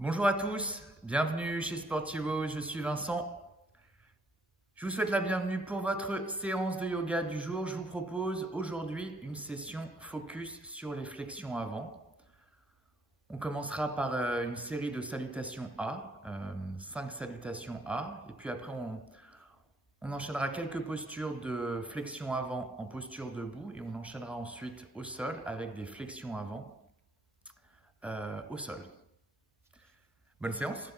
Bonjour à tous, bienvenue chez Sportivo, je suis Vincent. Je vous souhaite la bienvenue pour votre séance de yoga du jour. Je vous propose aujourd'hui une session focus sur les flexions avant. On commencera par une série de salutations A, 5 salutations A, et puis après on enchaînera quelques postures de flexion avant en posture debout et on enchaînera ensuite au sol avec des flexions avant au sol. Bonne séance.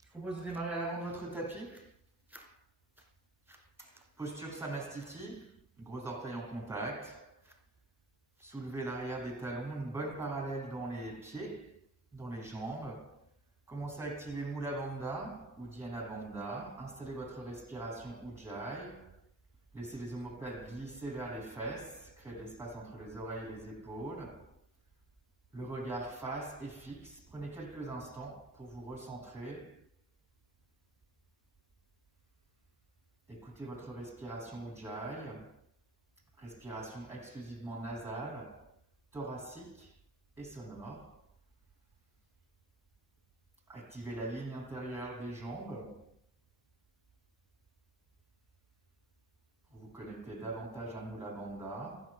Je vous propose de démarrer à l'avant de votre tapis. Posture Samastiti, gros orteils en contact. Soulevez l'arrière des talons, une bonne parallèle dans les pieds, dans les jambes. Commencez à activer Mula Bandha ou Dhyana Bandha. Installez votre respiration Ujjayi. Laissez les omoplates glisser vers les fesses. Créez de l'espace entre les oreilles et les épaules. Le regard face et fixe. Prenez quelques instants pour vous recentrer. Écoutez votre respiration Ujjayi. Respiration exclusivement nasale, thoracique et sonore. Activez la ligne intérieure des jambes pour vous connecter davantage à Mula Bandha.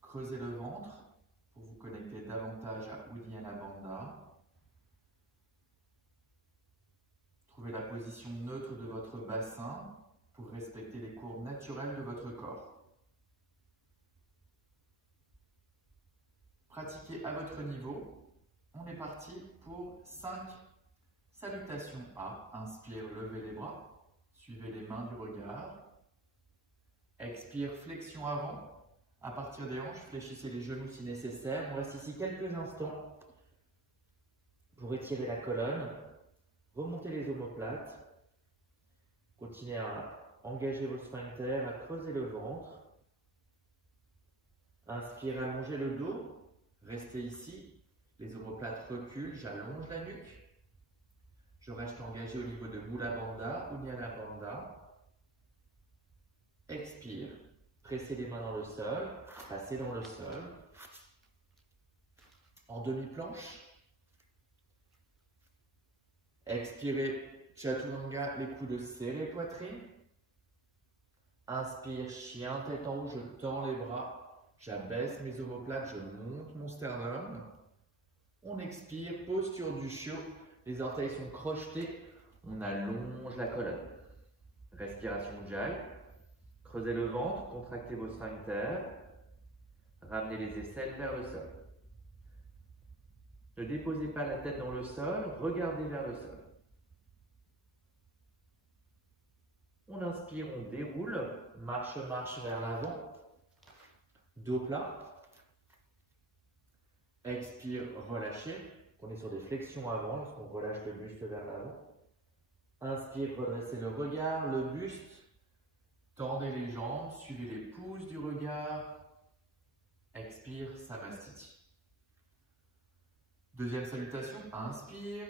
Creusez le ventre pour vous connecter davantage à Uddiyana Bandha. Trouvez la position neutre de votre bassin pour respecter les courbes naturelles de votre corps. Pratiquez à votre niveau. On est parti pour 5 salutations A. Inspire, levez les bras. Suivez les mains du regard. Expire, flexion avant. À partir des hanches, fléchissez les genoux si nécessaire. On reste ici quelques instants pour étirer la colonne. Remontez les omoplates. Continuez à engager vos sphincters, à creuser le ventre. Inspire, allongez le dos. Restez ici. Les omoplates reculent, j'allonge la nuque. Je reste engagé au niveau de Mula Bandha, Uddiyana Bandha. Expire. Pressez les mains dans le sol, passez dans le sol. En demi-planche. Expirez, Chaturanga, les coudes serrés, poitrine. Inspire, chien, tête en haut, je tends les bras. J'abaisse mes omoplates, je monte mon sternum. On expire, posture du chiot. Les orteils sont crochetés. On allonge la colonne. Respiration Ujjayi. Creusez le ventre, contractez vos sphincters. Ramenez les aisselles vers le sol. Ne déposez pas la tête dans le sol, regardez vers le sol. On inspire, on déroule, marche vers l'avant. Dos plat. Expire, relâchez. On est sur des flexions avant lorsqu'on relâche le buste vers l'avant. Inspire, redressez le regard, le buste. Tendez les jambes, suivez les pouces du regard. Expire, Samastiti. Deuxième salutation, inspire.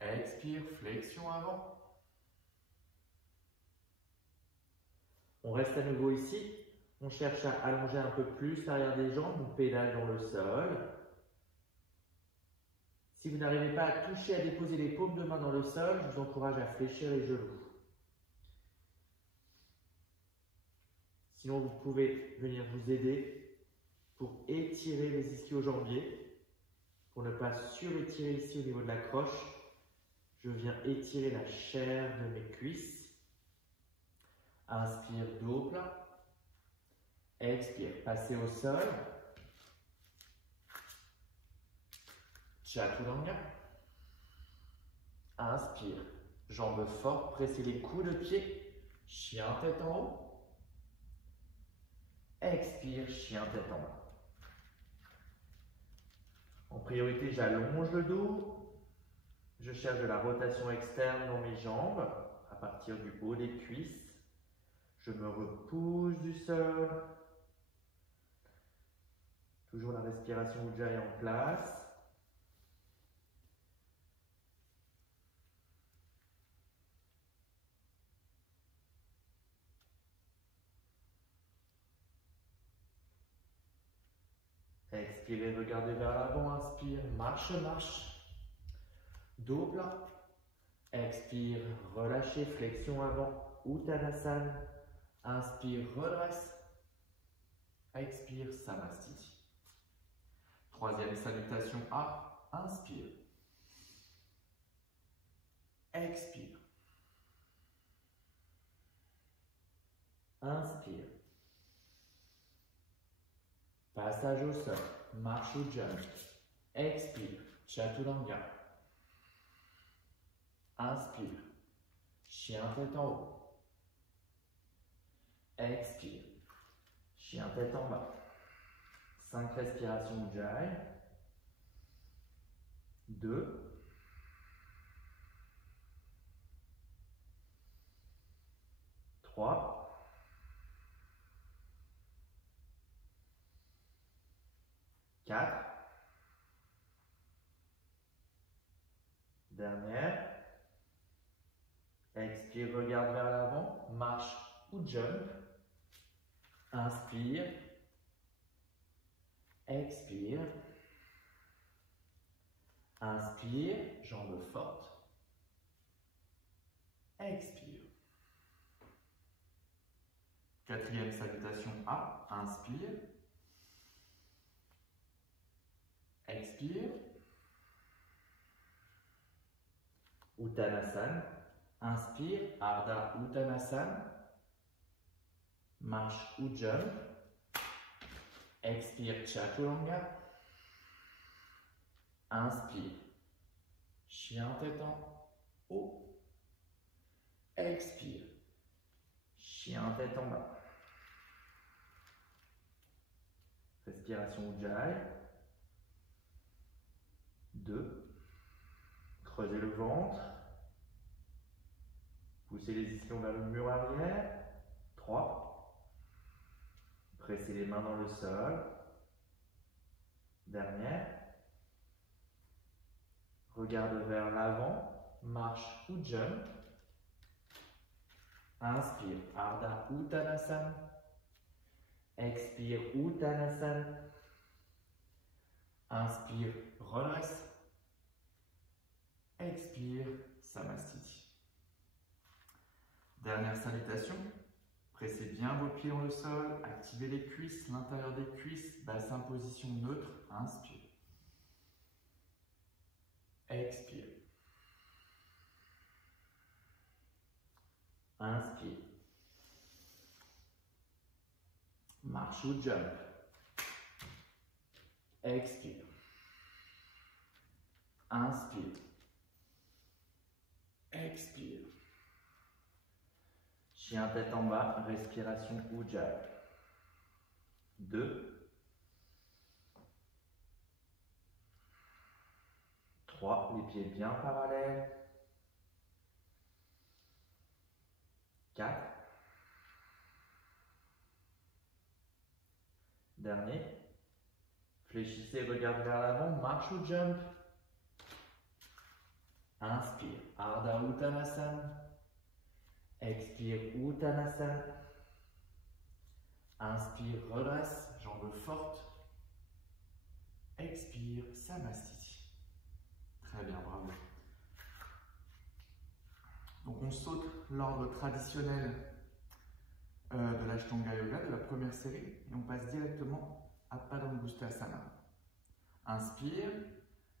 Expire, flexion avant. On reste à nouveau ici. On cherche à allonger un peu plus l'arrière des jambes, on pédale dans le sol. Si vous n'arrivez pas à toucher, à déposer les paumes de main dans le sol, je vous encourage à fléchir les genoux. Sinon, vous pouvez venir vous aider pour étirer les ischio-jambiers. Pour ne pas surétirer ici au niveau de la croche, je viens étirer la chair de mes cuisses. Inspire, dos plat. Expire, passez au sol. Chaturanga. Inspire, jambes fortes, pressez les coudes de pied. Chien tête en haut. Expire, chien tête en bas. En priorité, j'allonge le dos. Je cherche de la rotation externe dans mes jambes à partir du haut des cuisses. Je me repousse du sol. Toujours la respiration Ujjayi en place. Expirez, regardez vers l'avant, inspire, marche, marche. Dos plat. Expire, relâchez, flexion avant, Uttanasana. Inspire, redresse. Expire, Samastiti. Troisième salutation A, inspire. Expire. Inspire. Passage au sol, marche ou jump. Expire, Chaturanga. Inspire, chien tête en haut. Expire, chien tête en bas. 5 respirations Ujjayi. 2. 3. 4. Dernière. Expire, regarde vers l'avant, marche ou jump. Inspire. Expire. Inspire, jambes fortes. Expire. Quatrième salutation A, inspire. Expire. Uttanasana. Inspire, Ardha Uttanasana. Marche ou jump. Expire, Chaturanga. Inspire, chien tête en haut. Expire, chien tête en bas. Respiration Ujjayi. 2. Creusez le ventre. Poussez les ischions vers le mur arrière. 3. Pressez les mains dans le sol. Dernière. Regarde vers l'avant. Marche ou jump. Inspire, Ardha Uttanasana. Expire, Uttanasana. Inspire, redresse. Expire, Samastiti. Dernière salutation. Pressez bien vos pieds dans le sol. Activez les cuisses, l'intérieur des cuisses. Bassin position neutre. Inspire. Expire. Inspire. Marche ou jump. Expire. Inspire. Expire. Chien tête en bas, respiration Ujjayi. 2. 3. Les pieds bien parallèles. 4. Dernier. Fléchissez, regardez vers l'avant, marche ou jump. Inspire, Ardha Uttanasana. Expire, Uttanasana. Inspire, redresse, jambes fortes. Expire, Samastiti. Très bien, bravo. Donc on saute l'ordre traditionnel de l'Ashtanga Yoga, de la première série, et on passe directement à Padangusthasana. Inspire,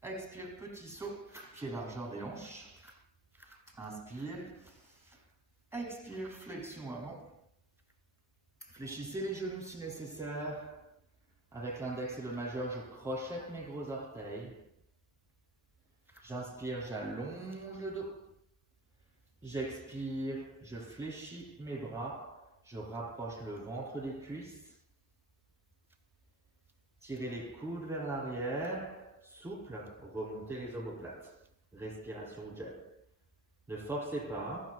expire, petit saut, pied largeur des hanches. Inspire, expire, flexion avant. Fléchissez les genoux si nécessaire. Avec l'index et le majeur, je crochette mes gros orteils. J'inspire, j'allonge le dos. J'expire, je fléchis mes bras. Je rapproche le ventre des cuisses. Tirez les coudes vers l'arrière. Souple, remontez les omoplates. Respiration Ujjayi. Ne forcez pas.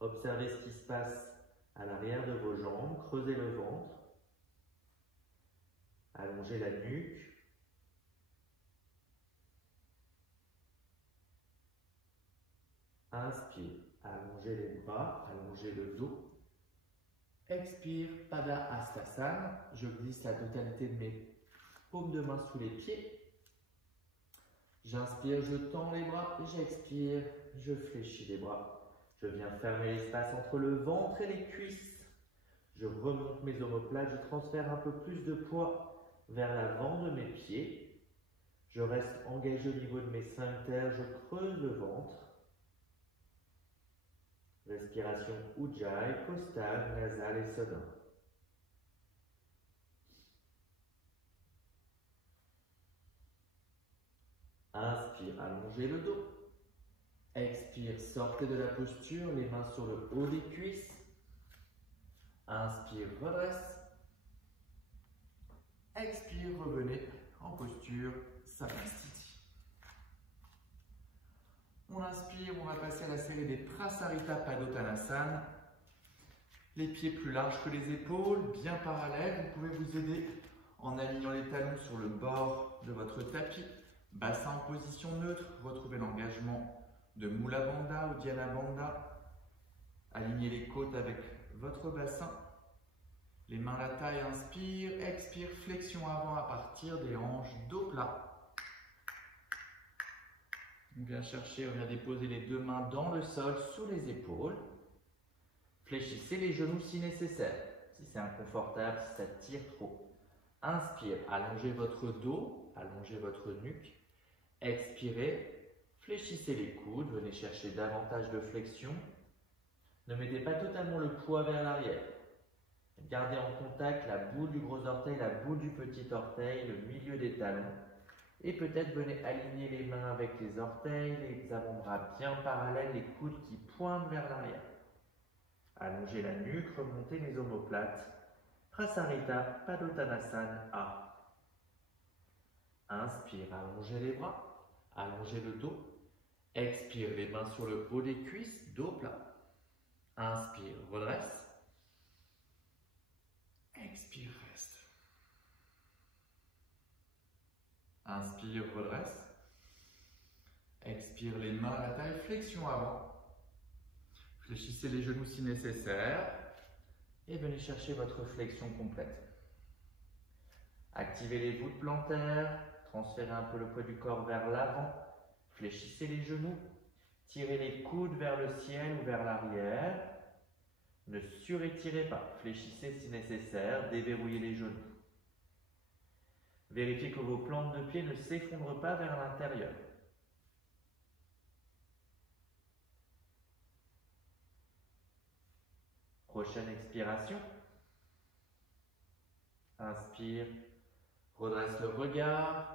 Observez ce qui se passe à l'arrière de vos jambes. Creusez le ventre. Allongez la nuque. Inspire, allongez les bras, allongez le dos. Expire, Pada Hastasana. Je glisse la totalité de mes paumes de main sous les pieds. J'inspire, je tends les bras. J'expire, je fléchis les bras. Je viens fermer l'espace entre le ventre et les cuisses. Je remonte mes omoplates. Je transfère un peu plus de poids vers l'avant de mes pieds. Je reste engagé au niveau de mes sphincters. Je creuse le ventre. Respiration Ujjayi, costale, nasale et sonore. Inspire, allongez le dos. Expire, sortez de la posture, les mains sur le haut des cuisses. Inspire, redresse. Expire, revenez en posture Samastiti. On inspire, on va passer à la série des Prasarita Padottanasana. Les pieds plus larges que les épaules, bien parallèles. Vous pouvez vous aider en alignant les talons sur le bord de votre tapis. Bassin en position neutre, retrouvez l'engagement de Mula Bandha ou Dhyana Bandha. Alignez les côtes avec votre bassin. Les mains à la taille, inspire, expire, flexion avant à partir des hanches, dos plat. On vient chercher, on vient déposer les deux mains dans le sol, sous les épaules. Fléchissez les genoux si nécessaire. Si c'est inconfortable, si ça tire trop. Inspire, allongez votre dos, allongez votre nuque. Expirez, fléchissez les coudes, venez chercher davantage de flexion. Ne mettez pas totalement le poids vers l'arrière. Gardez en contact la boule du gros orteil, la boule du petit orteil, le milieu des talons. Et peut-être venez aligner les mains avec les orteils, les avant-bras bien parallèles, les coudes qui pointent vers l'arrière. Allongez la nuque, remontez les omoplates. Prasarita Padottanasana A. Inspire, allongez les bras, allongez le dos. Expire, les mains sur le haut des cuisses, dos plat. Inspire, redresse. Expire, reste. Inspire, redresse. Expire, les mains à la taille, flexion avant. Fléchissez les genoux si nécessaire. Et venez chercher votre flexion complète. Activez les voûtes plantaires. Transférez un peu le poids du corps vers l'avant. Fléchissez les genoux. Tirez les coudes vers le ciel ou vers l'arrière. Ne surétirez pas. Fléchissez si nécessaire. Déverrouillez les genoux. Vérifiez que vos plantes de pied ne s'effondrent pas vers l'intérieur. Prochaine expiration. Inspire, redresse le regard.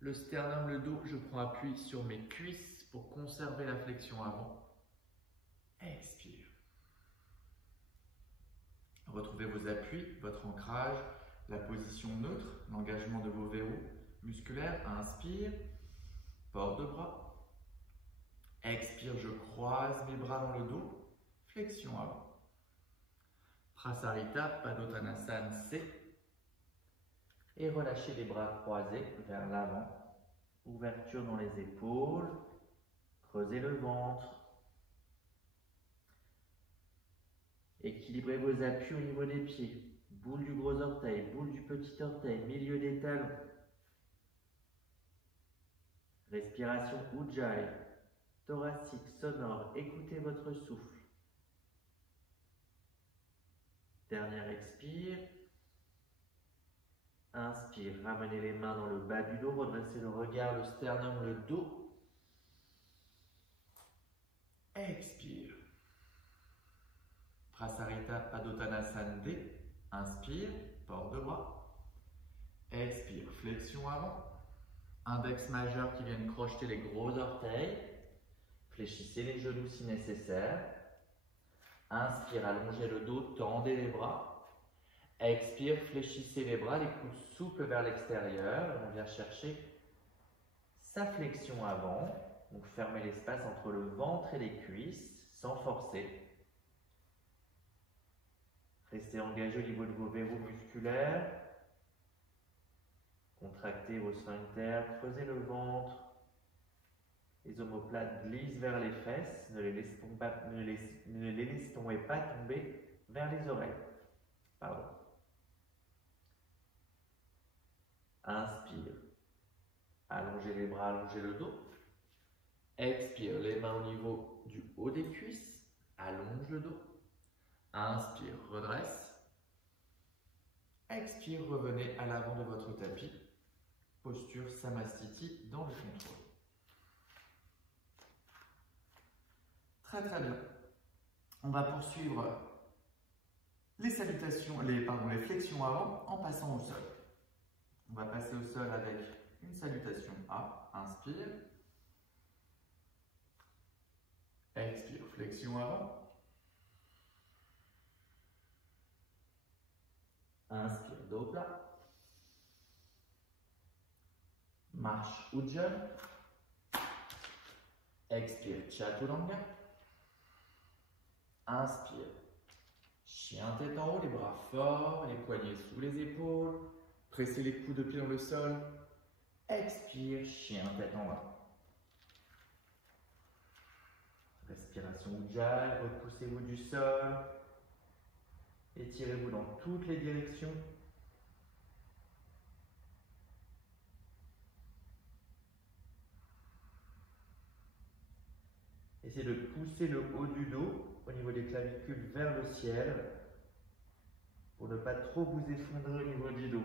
Le sternum, le dos, je prends appui sur mes cuisses pour conserver la flexion avant. Expire. Retrouvez vos appuis, votre ancrage, la position neutre, l'engagement de vos verrous musculaires. Inspire, port de bras. Expire, je croise mes bras dans le dos, flexion avant. Prasarita Padottanasana C. Et relâchez les bras croisés vers l'avant. Ouverture dans les épaules. Creusez le ventre. Équilibrez vos appuis au niveau des pieds. Boule du gros orteil, boule du petit orteil, milieu des talons. Respiration Ujjayi, thoracique, sonore. Écoutez votre souffle. Dernière expire. Inspire, ramenez les mains dans le bas du dos, redressez le regard, le sternum, le dos. Expire. Prasarita Padottanasana D. Inspire, port de bras. Expire, flexion avant. Index majeur qui vient crocheter les gros orteils. Fléchissez les genoux si nécessaire. Inspire, allongez le dos, tendez les bras. Expire, fléchissez les bras, les coudes souples vers l'extérieur. On vient chercher sa flexion avant. Donc fermez l'espace entre le ventre et les cuisses sans forcer. Restez engagé au niveau de vos verrous musculaires. Contractez vos sphincters, creusez le ventre. Les omoplates glissent vers les fesses. Ne les laissons pas tomber vers les oreilles. Pardon. Inspire. Allongez les bras, allongez le dos. Expire, les mains au niveau du haut des cuisses. Allonge le dos. Inspire, redresse. Expire, revenez à l'avant de votre tapis. Posture Samastiti dans le contrôle. Très très bien. On va poursuivre les salutations, les flexions avant en passant au sol. On va passer au sol avec une salutation A. Inspire. Expire, flexion avant. Inspire, dos plat. Marche Ujjayi. Expire, Chaturanga. Inspire, chien tête en haut, les bras forts, les poignets sous les épaules. Pressez les coudes de pied dans le sol. Expire, chien tête en bas. Respiration Ujjayi, repoussez-vous du sol. Étirez-vous dans toutes les directions. Essayez de pousser le haut du dos au niveau des clavicules vers le ciel pour ne pas trop vous effondrer au niveau du dos.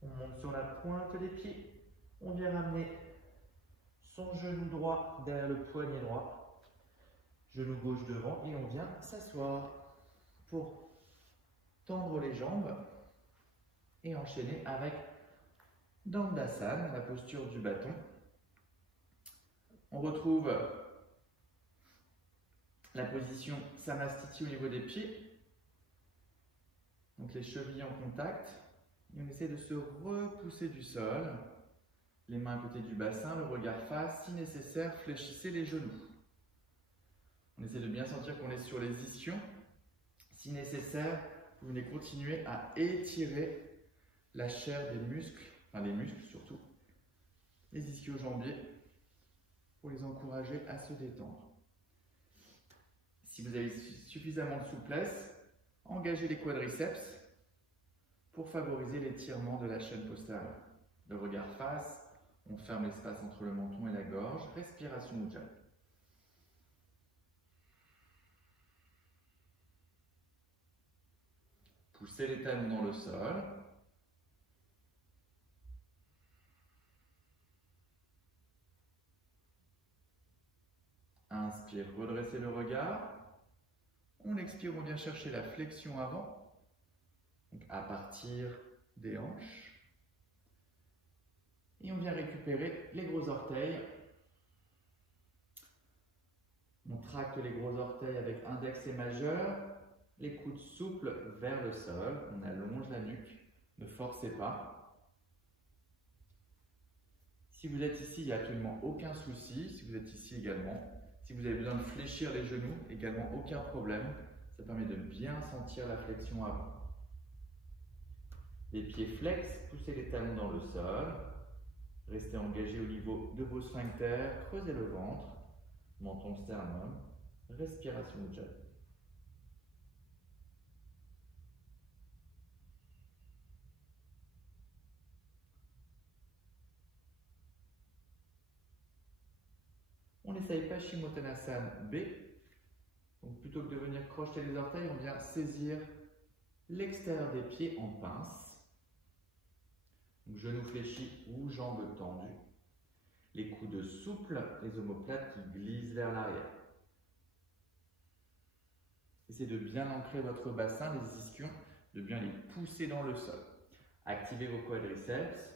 On monte sur la pointe des pieds. On vient ramener son genou droit derrière le poignet droit. Genou gauche devant et on vient s'asseoir pour tendre les jambes et enchaîner avec Dandasana, la posture du bâton. On retrouve la position Samastiti au niveau des pieds. Donc les chevilles en contact. Et on essaie de se repousser du sol. Les mains à côté du bassin, le regard face. Si nécessaire, fléchissez les genoux. On essaie de bien sentir qu'on est sur les ischions. Si nécessaire, vous venez continuer à étirer la chair des muscles, enfin les muscles surtout, les ischio-jambiers, pour les encourager à se détendre. Si vous avez suffisamment de souplesse, engagez les quadriceps pour favoriser l'étirement de la chaîne postérieure. Le regard face, on ferme l'espace entre le menton et la gorge. Respiration Ujjayi. Poussez les talons dans le sol. Inspire, redressez le regard. On expire, on vient chercher la flexion avant. Donc à partir des hanches. Et on vient récupérer les gros orteils. On tracte les gros orteils avec index et majeur. Les coudes souples vers le sol. On allonge la nuque. Ne forcez pas. Si vous êtes ici, il n'y a absolument aucun souci. Si vous êtes ici également. Si vous avez besoin de fléchir les genoux, également aucun problème. Ça permet de bien sentir la flexion avant. Les pieds flex, poussez les talons dans le sol. Restez engagé au niveau de vos sphincters. Creusez le ventre. Menton sternum. Respiration Ujjayi. On essaye Paschimottanasana B. Donc plutôt que de venir crocheter les orteils, on vient saisir l'extérieur des pieds en pince. Donc genoux fléchis ou jambes tendues. Les coudes souples, les omoplates qui glissent vers l'arrière. Essayez de bien ancrer votre bassin, les ischions, de bien les pousser dans le sol. Activez vos quadriceps.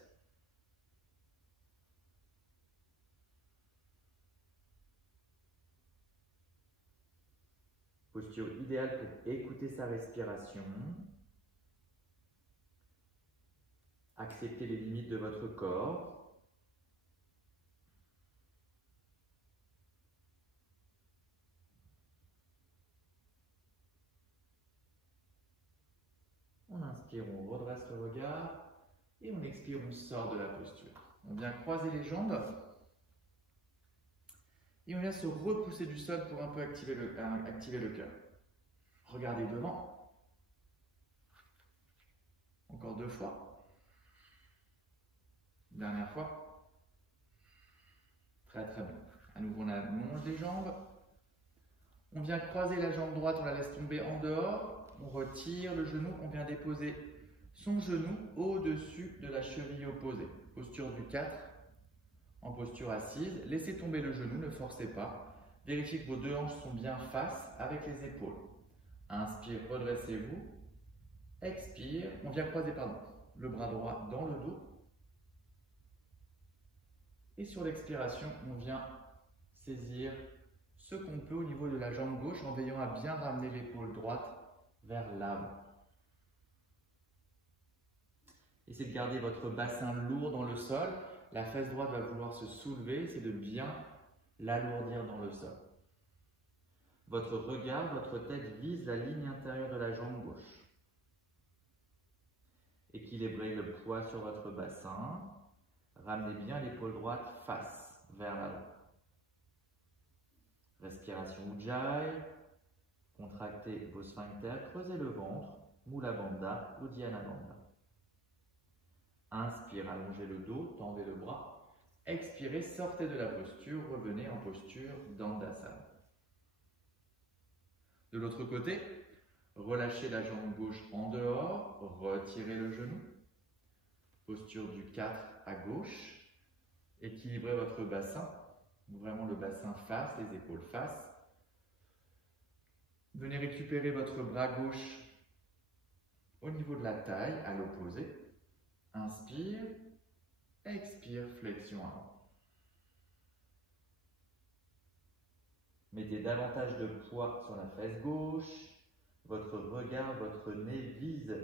Posture idéale pour écouter sa respiration. Acceptez les limites de votre corps. On Inspire, on redresse le regard. Et on expire, on sort de la posture. On vient croiser les jambes. Et on vient se repousser du sol pour un peu activer le cœur. Regardez devant. Encore 2 fois. Dernière fois. Très très bien. À nouveau, on allonge les jambes. On vient croiser la jambe droite, on la laisse tomber en dehors. On retire le genou, on vient déposer son genou au-dessus de la cheville opposée. Posture du 4, en posture assise. Laissez tomber le genou, ne forcez pas. Vérifiez que vos 2 hanches sont bien face avec les épaules. Inspire, redressez-vous. Expire, on vient croiser le bras droit dans le dos. Et sur l'expiration, on vient saisir ce qu'on peut au niveau de la jambe gauche en veillant à bien ramener l'épaule droite vers l'avant. Essayez de garder votre bassin lourd dans le sol. La fesse droite va vouloir se soulever. Essayez de bien l'alourdir dans le sol. Votre regard, votre tête vise la ligne intérieure de la jambe gauche. Équilibrez le poids sur votre bassin. Ramenez bien l'épaule droite face vers l'avant. Respiration Ujjayi. Contractez vos sphincters, creusez le ventre. Mula Bandha, Uddiyana Bandha. Inspire, allongez le dos, tendez le bras. Expirez, sortez de la posture, revenez en posture Dandasana. De l'autre côté, relâchez la jambe gauche en dehors, retirez le genou. Posture du 4 à gauche. Équilibrez votre bassin, vraiment le bassin face, les épaules face. Venez récupérer votre bras gauche au niveau de la taille, à l'opposé. Inspire, expire, flexion avant. Mettez davantage de poids sur la fesse gauche. Votre regard, votre nez vise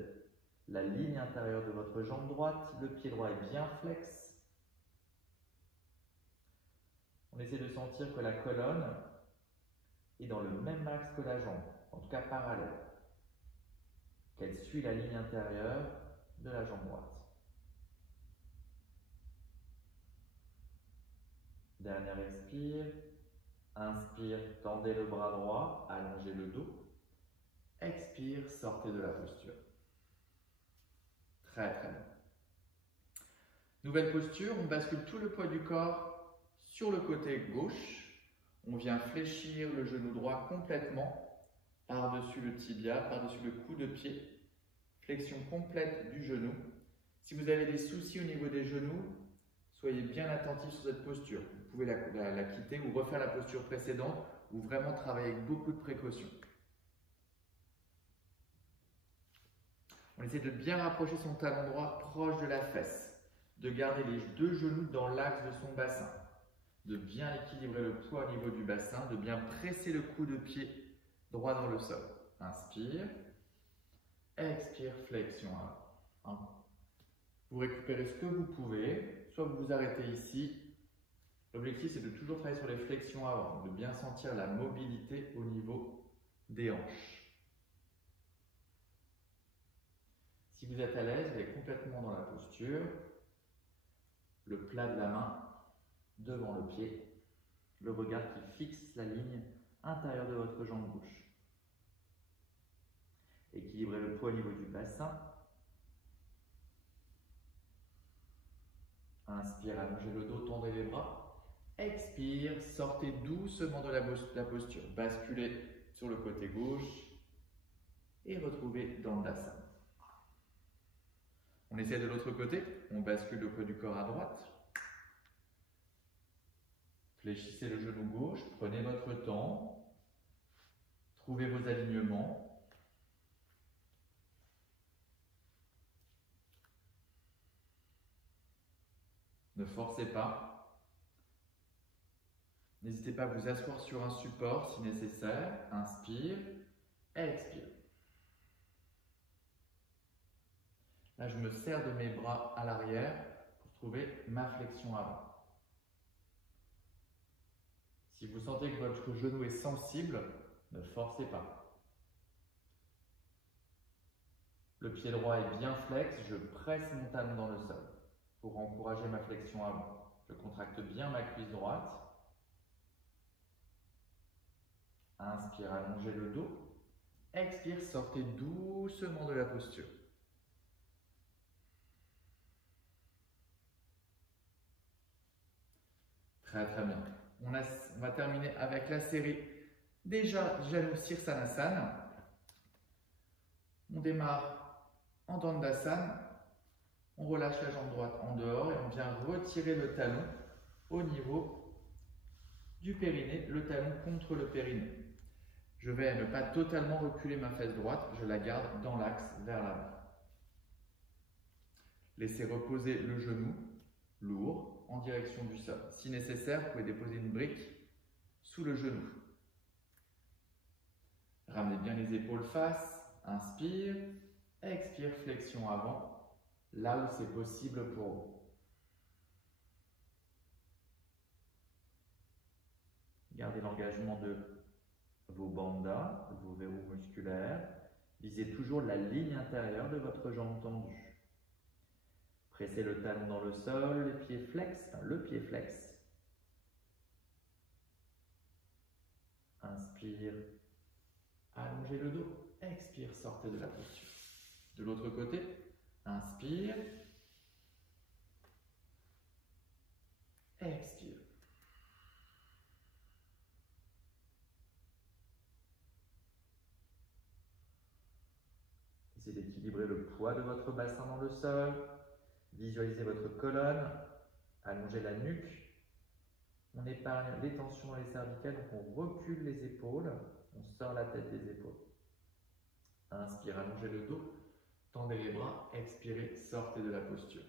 la ligne intérieure de votre jambe droite. Le pied droit est bien flex. On essaie de sentir que la colonne est dans le même axe que la jambe, en tout cas parallèle. Qu'elle suit la ligne intérieure de la jambe droite. Dernière expire. Inspire, tendez le bras droit, allongez le dos. Expire, sortez de la posture. Très très bien. Nouvelle posture, on bascule tout le poids du corps sur le côté gauche. On vient fléchir le genou droit complètement par-dessus le tibia, par-dessus le coup de pied. Flexion complète du genou. Si vous avez des soucis au niveau des genoux, soyez bien attentifs sur cette posture. Vous pouvez la quitter ou refaire la posture précédente ou vraiment travailler avec beaucoup de précautions. On essaie de bien rapprocher son talon droit proche de la fesse, de garder les 2 genoux dans l'axe de son bassin, de bien équilibrer le poids au niveau du bassin, de bien presser le coup de pied droit dans le sol. Inspire, expire, flexion avant. Vous récupérez ce que vous pouvez, soit vous vous arrêtez ici. L'objectif, c'est de toujours travailler sur les flexions avant, de bien sentir la mobilité au niveau des hanches. Si vous êtes à l'aise, vous êtes complètement dans la posture, le plat de la main devant le pied, le regard qui fixe la ligne intérieure de votre jambe gauche. Équilibrez le poids au niveau du bassin. Inspire, allongez le dos, tendez les bras. Expire, sortez doucement de la posture. Basculez sur le côté gauche et retrouvez dans l'asana. On essaie de l'autre côté. On bascule le poids du corps à droite. Fléchissez le genou gauche. Prenez votre temps. Trouvez vos alignements. Ne forcez pas. N'hésitez pas à vous asseoir sur un support si nécessaire. Inspire, expire. Là, je me sers de mes bras à l'arrière pour trouver ma flexion avant. Si vous sentez que votre genou est sensible, ne forcez pas. Le pied droit est bien flex, je presse mon talon dans le sol pour encourager ma flexion avant. Je contracte bien ma cuisse droite. Inspire, allongez le dos. Expire, sortez doucement de la posture. Très bien. On va terminer avec la série déjà Janu Sirshanasana. On démarre en Dandasana. On relâche la jambe droite en dehors et on vient retirer le talon au niveau du périnée, le talon contre le périnée. Je vais ne pas totalement reculer ma fesse droite, je la garde dans l'axe vers l'avant. Laissez reposer le genou lourd en direction du sol. Si nécessaire, vous pouvez déposer une brique sous le genou. Ramenez bien les épaules face, inspire, expire, flexion avant, là où c'est possible pour vous. Gardez l'engagement de vos bandas, vos verrous musculaires. Visez toujours la ligne intérieure de votre jambe tendue. Pressez le talon dans le sol, les pieds flex, le pied flex. Inspire, allongez le dos. Expire, sortez de la posture. De l'autre côté, inspire. Expire. Essayez d'équilibrer le poids de votre bassin dans le sol. Visualisez votre colonne. Allongez la nuque. On épargne les tensions dans les cervicales, donc on recule les épaules. On sort la tête des épaules. Inspire, allongez le dos. Tendez les bras. Expirez, sortez de la posture.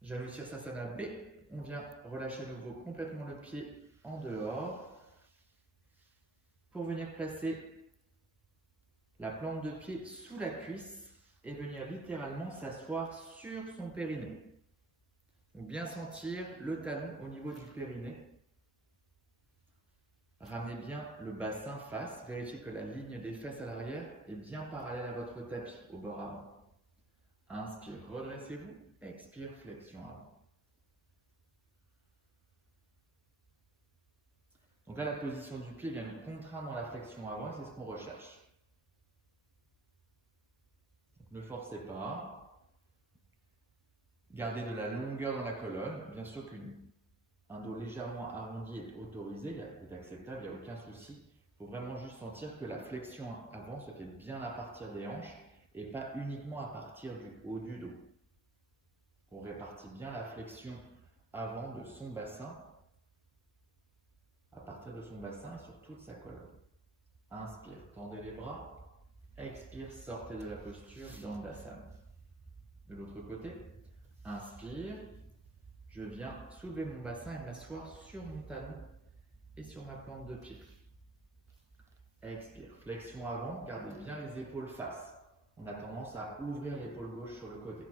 Janu Sirshanasana B. On vient relâcher à nouveau complètement le pied en dehors pour venir placer la plante de pied sous la cuisse et venir littéralement s'asseoir sur son périnée. Donc bien sentir le talon au niveau du périnée. Ramenez bien le bassin face. Vérifiez que la ligne des fesses à l'arrière est bien parallèle à votre tapis au bord avant. Inspire, redressez-vous. Expire, flexion avant. Donc là, la position du pied vient nous contraindre dans la flexion avant et c'est ce qu'on recherche. Donc, ne forcez pas. Gardez de la longueur dans la colonne. Bien sûr qu'un dos légèrement arrondi est autorisé, est acceptable, il n'y a aucun souci. Il faut vraiment juste sentir que la flexion avant se fait bien à partir des hanches et pas uniquement à partir du haut du dos. On répartit bien la flexion avant de son bassin, à partir de son bassin et sur toute sa colonne. Inspire, tendez les bras. Expire, sortez de la posture dans Dandasana. De l'autre côté, inspire. Je viens soulever mon bassin et m'asseoir sur mon talon et sur ma plante de pied. Expire, flexion avant, gardez bien les épaules face. On a tendance à ouvrir l'épaule gauche sur le côté.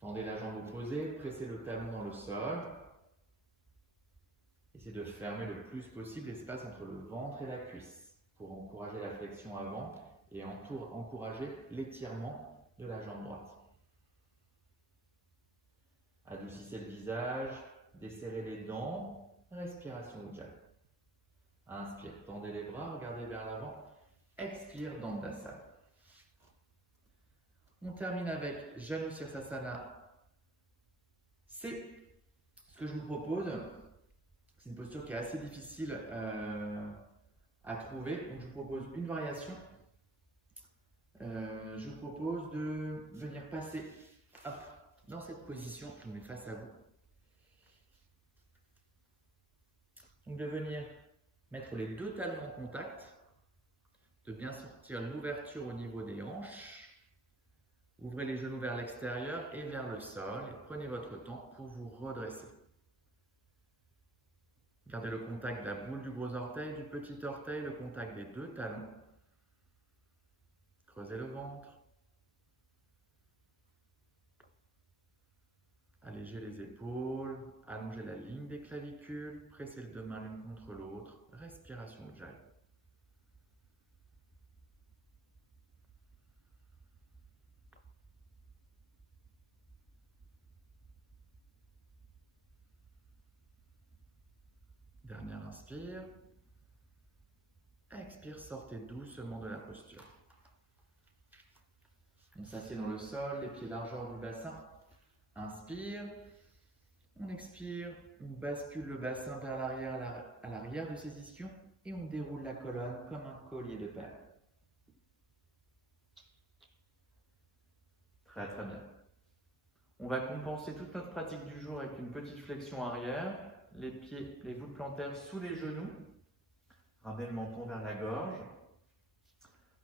Tendez la jambe opposée, pressez le talon dans le sol. Essayez de fermer le plus possible l'espace entre le ventre et la cuisse pour encourager la flexion avant et encourager l'étirement de la jambe droite. Adoucissez le visage, desserrez les dents, respiration Ujjayi. Inspire, tendez les bras, regardez vers l'avant. Expire, Dandasana. On termine avec Janu Sirshanasana C. Ce que je vous propose, c'est une posture qui est assez difficile à trouver. Donc je vous propose une variation. Je vous propose de venir passer dans cette position. Je me mets face à vous. Donc de venir mettre les deux talons en contact, de bien sentir l'ouverture au niveau des hanches. Ouvrez les genoux vers l'extérieur et vers le sol et prenez votre temps pour vous redresser. Gardez le contact de la boule du gros orteil, du petit orteil, le contact des deux talons. Creusez le ventre. Allégez les épaules, allongez la ligne des clavicules, pressez les deux mains l'une contre l'autre. Respiration Ujjayi. Dernière inspire. Expire, sortez doucement de la posture. On s'assied dans le sol, les pieds largeur du bassin. Inspire. On expire, on bascule le bassin vers l'arrière à l'arrière de ses ischions et on déroule la colonne comme un collier de perles. Très très bien. On va compenser toute notre pratique du jour avec une petite flexion arrière, les pieds, les voûtes plantaires sous les genoux, ramenez le menton vers la gorge,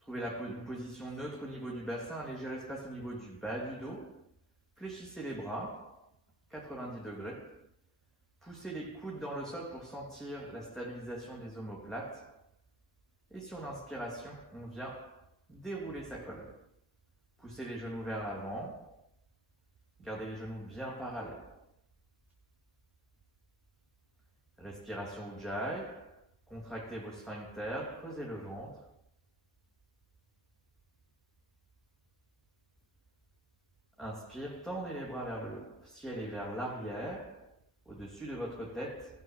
trouvez la position neutre au niveau du bassin, un léger espace au niveau du bas du dos, fléchissez les bras, 90 degrés, poussez les coudes dans le sol pour sentir la stabilisation des omoplates et sur l'inspiration, on vient dérouler sa colonne. Poussez les genoux vers l'avant. Gardez les genoux bien parallèles. Respiration Ujjayi. Contractez vos sphincters, creusez le ventre. Inspire, tendez les bras vers le ciel et vers l'arrière, au-dessus de votre tête.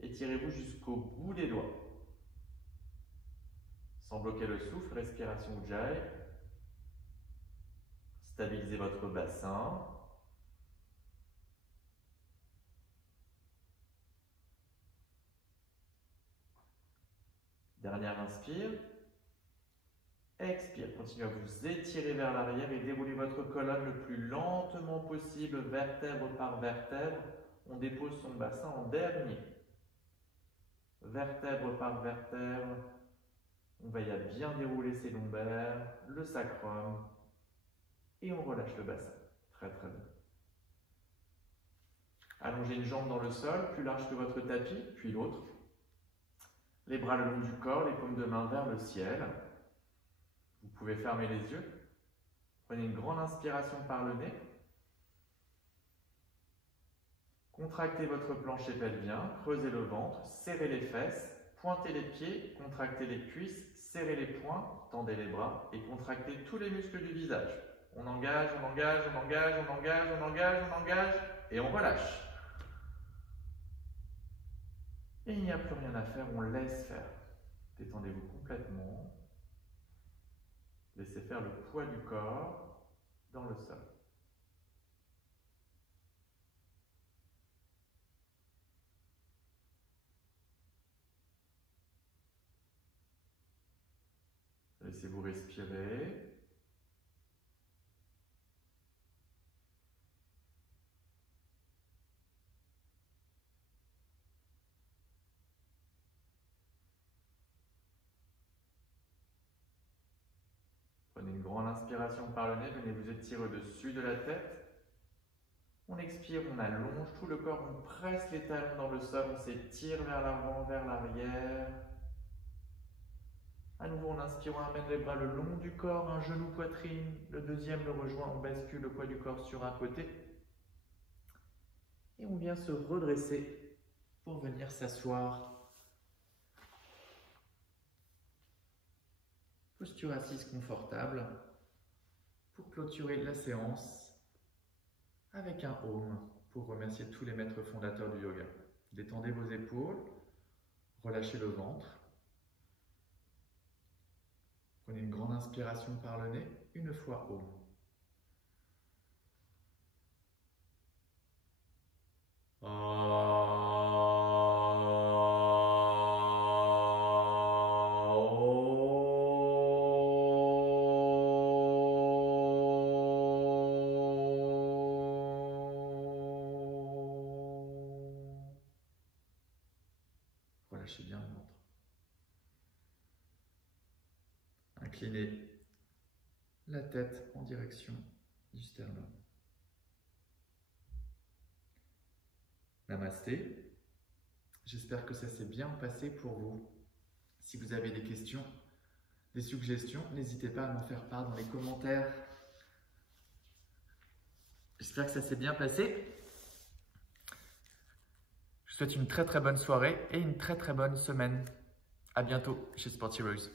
Étirez-vous jusqu'au bout des doigts. Sans bloquer le souffle, respiration Ujjayi. Stabilisez votre bassin. Dernière inspire. Expire. Continuez à vous étirer vers l'arrière et déroulez votre colonne le plus lentement possible, vertèbre par vertèbre. On dépose son bassin en dernier. Vertèbre par vertèbre. On veille à bien dérouler ses lombaires, le sacrum. Et on relâche le bassin. Très très bien. Allongez une jambe dans le sol, plus large que votre tapis, puis l'autre. Les bras le long du corps, les paumes de main vers le ciel. Vous pouvez fermer les yeux. Prenez une grande inspiration par le nez. Contractez votre plancher pelvien, creusez le ventre, serrez les fesses, pointez les pieds, contractez les cuisses, serrez les poings, tendez les bras et contractez tous les muscles du visage. On engage, on engage, on engage, on engage, on engage, on engage et on relâche. Et il n'y a plus rien à faire, on laisse faire. Détendez-vous complètement. Laissez faire le poids du corps dans le sol. Laissez-vous respirer. Prenez une grande inspiration par le nez, venez vous étirer au-dessus de la tête. On expire, on allonge tout le corps, on presse les talons dans le sol, on s'étire vers l'avant, vers l'arrière. À nouveau, on inspire, on amène les bras le long du corps, un genou poitrine, le deuxième le rejoint, on bascule le poids du corps sur un côté. Et on vient se redresser pour venir s'asseoir. Posture assise confortable pour clôturer la séance avec un Om pour remercier tous les maîtres fondateurs du yoga. Détendez vos épaules, relâchez le ventre. Prenez une grande inspiration par le nez, une fois Om. Relâchez bien le ventre. Inclinez la tête en direction du sternum. Namasté. J'espère que ça s'est bien passé pour vous. Si vous avez des questions, des suggestions, n'hésitez pas à m'en faire part dans les commentaires. J'espère que ça s'est bien passé. Je vous souhaite une très très bonne soirée et une très très bonne semaine. À bientôt chez Sporty Rose.